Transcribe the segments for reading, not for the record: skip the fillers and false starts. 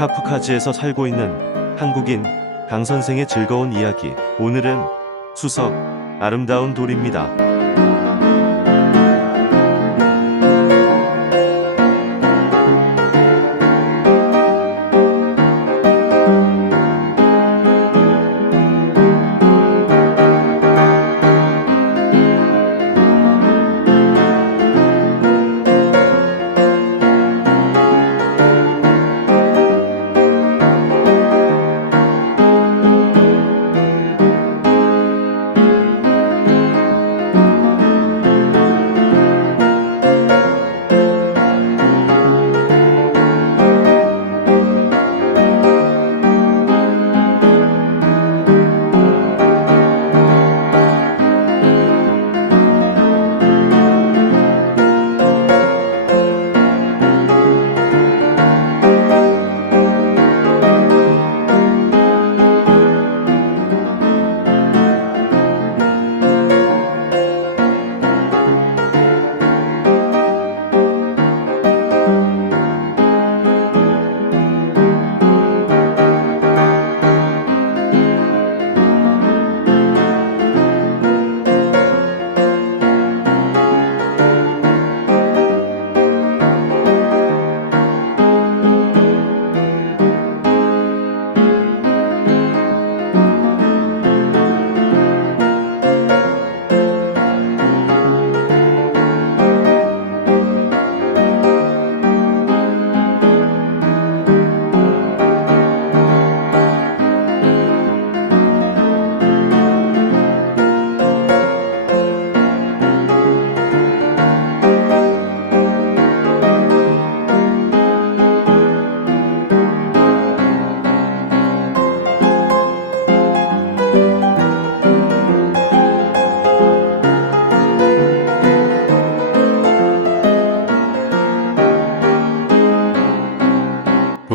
카프카즈에서 살고 있는 한국인 강 선생의 즐거운 이야기. 오늘은 수석, 아름다운 돌입니다.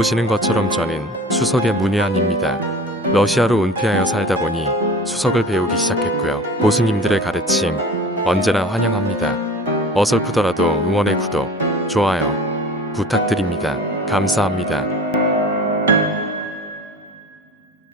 보시는 것처럼 저는 수석의 문외한입니다. 러시아로 은퇴하여 살다 보니 수석을 배우기 시작했고요. 고수님들의 가르침 언제나 환영합니다. 어설프더라도 응원의 구독, 좋아요 부탁드립니다. 감사합니다.